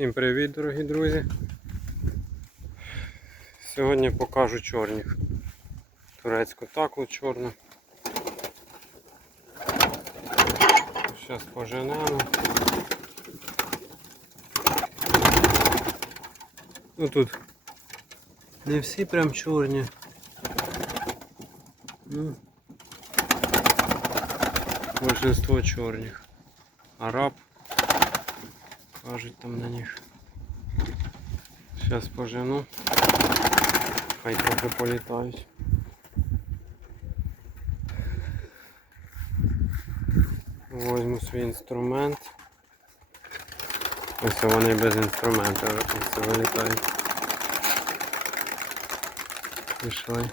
Всім привіт, дорогі друзі. Сьогодні покажу чорних. Турецьку таклу чорну. Зараз поженемо. Ну тут не всі прям чорні. Ну, большинство чорних. Араб кажуть там на них. Зараз пожену. Хай трохи політають. Возьму свій інструмент. Ось вони без там все вилітають. Пішли.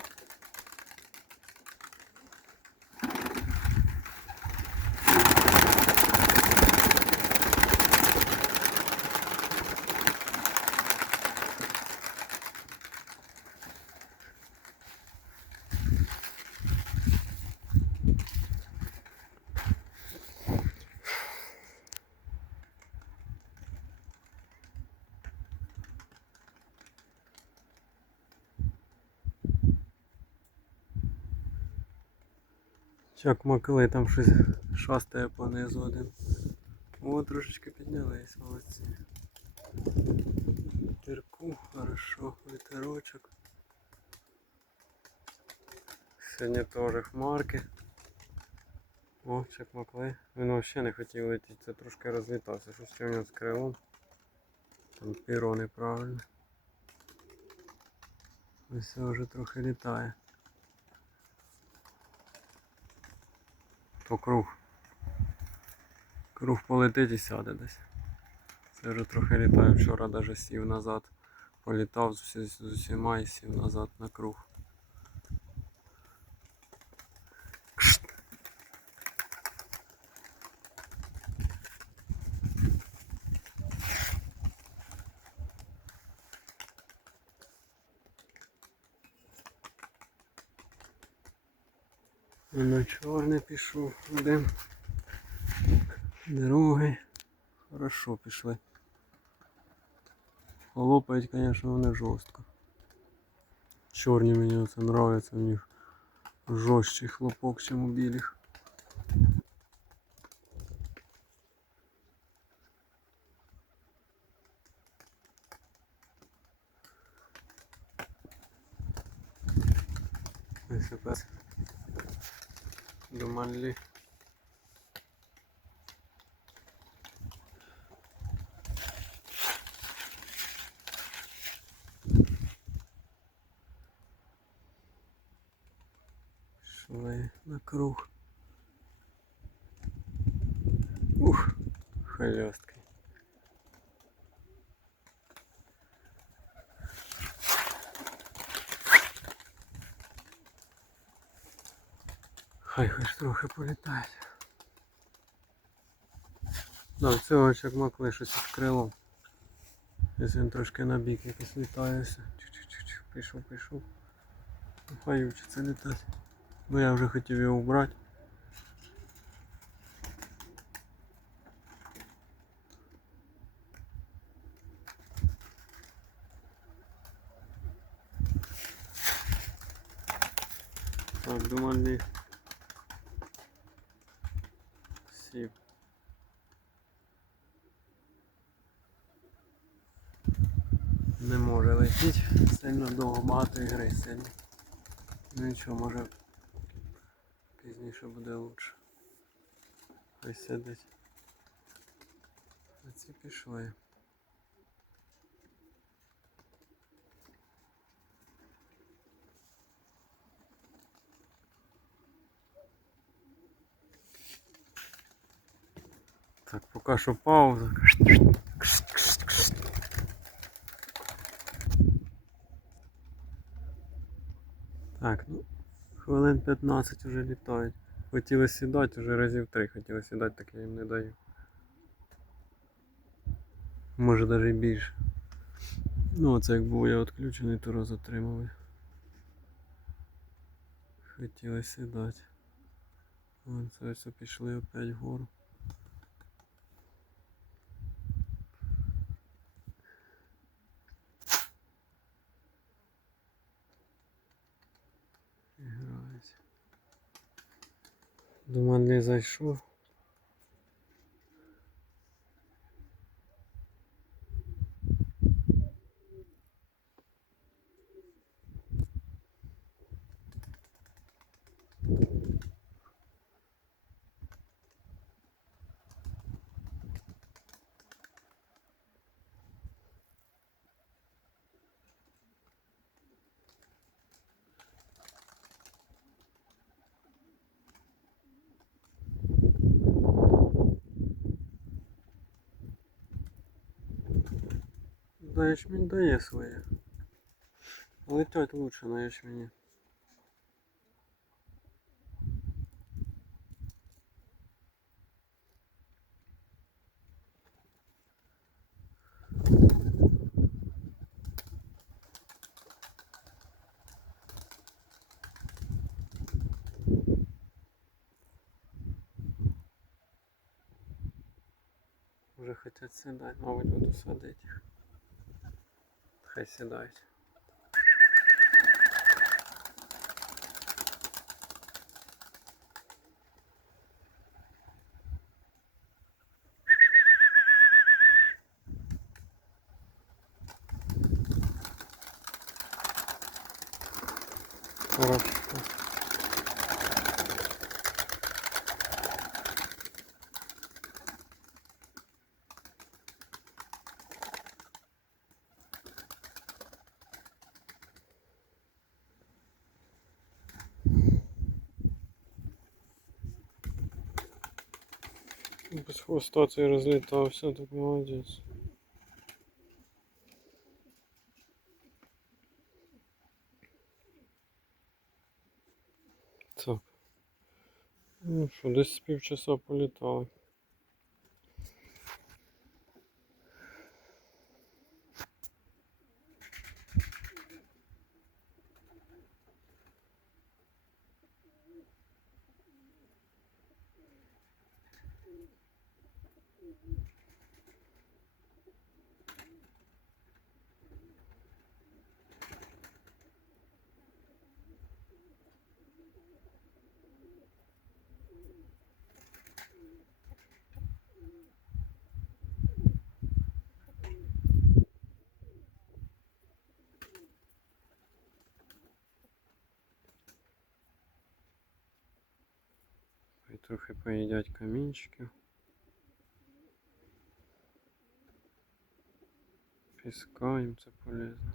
Чак макли там щось шастає понизу один. О, трошечки піднялись, молодці. Вітерку, хорошо, вітерочок. Сьогодні теж хмарки. О, чак макли. Він взагалі не хотів летіти, це трошки розлітався. Щось у нього з крилом. Там піро неправильно. Ось вже трохи літає. То круг. Круг полетить і сяде десь. Це вже трохи літає. Вчора навіть сів назад. Політав з усіма і сів назад на круг. Ну, чорний пішов один. Другий. Хорошо пішли. Лопають, звісно, вони жорстко. Чорні мені оце нравиться, у них жорсткий хлопок, чим у білих. Ось до Манлі. Пішли на круг. Ух, хлесткий. Хай хоч трохи політають. Да, цього як макли щось із крилом. Якщо він трошки на бік якось літається. Пішов, пішов. Ну, Хай вчиться літати. Бо я вже хотів його убрати. Так, думали. Сів. Не може летіти, сильно довго багато ігри сильно. Ну нічого, може пізніше буде лучше. Хай сидить. А ці пішли. Так, поки що пауза. Так, ну, хвилин 15 вже літають. Хотіли сідати, вже разів 3 хотіли сідати, так я їм не даю. Може навіть більше. Ну оце як був я відключений, то розотримали. Хотіли сідати. Вон це пішли опять вгору. До мене зайшов. Да, ячмінь дає своє. Летять лучше на ячмені. Вже хотять сідати, мабуть, буду садити їх. Хай сідають. Хорошо. Без хвоста цей розлітався, так молодець. Так. Ну що, десь з півчаса політали. Хай трохи поїдять камінчиків. Піска їм це полезно.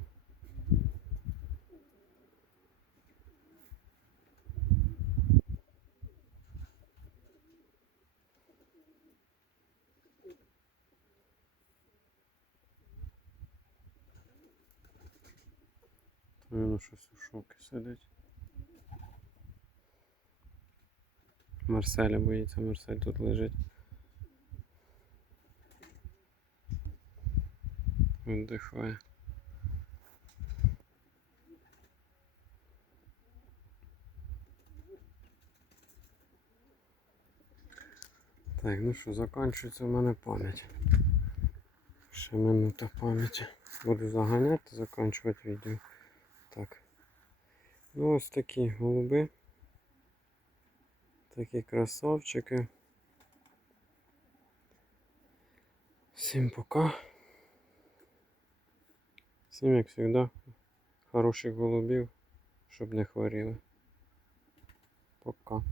Воно щось у шокі сидить. Марселя боїться, Марсель тут лежить. Віддихає. Так, ну що, закінчується в мене пам'ять. Ще минута пам'яті. Буду заганяти, закінчувати відео. Так. Ну ось такі голуби. Такі красавчики. Всім пока. Всім, як завжди, хороших голубів, щоб не хворіли. Пока.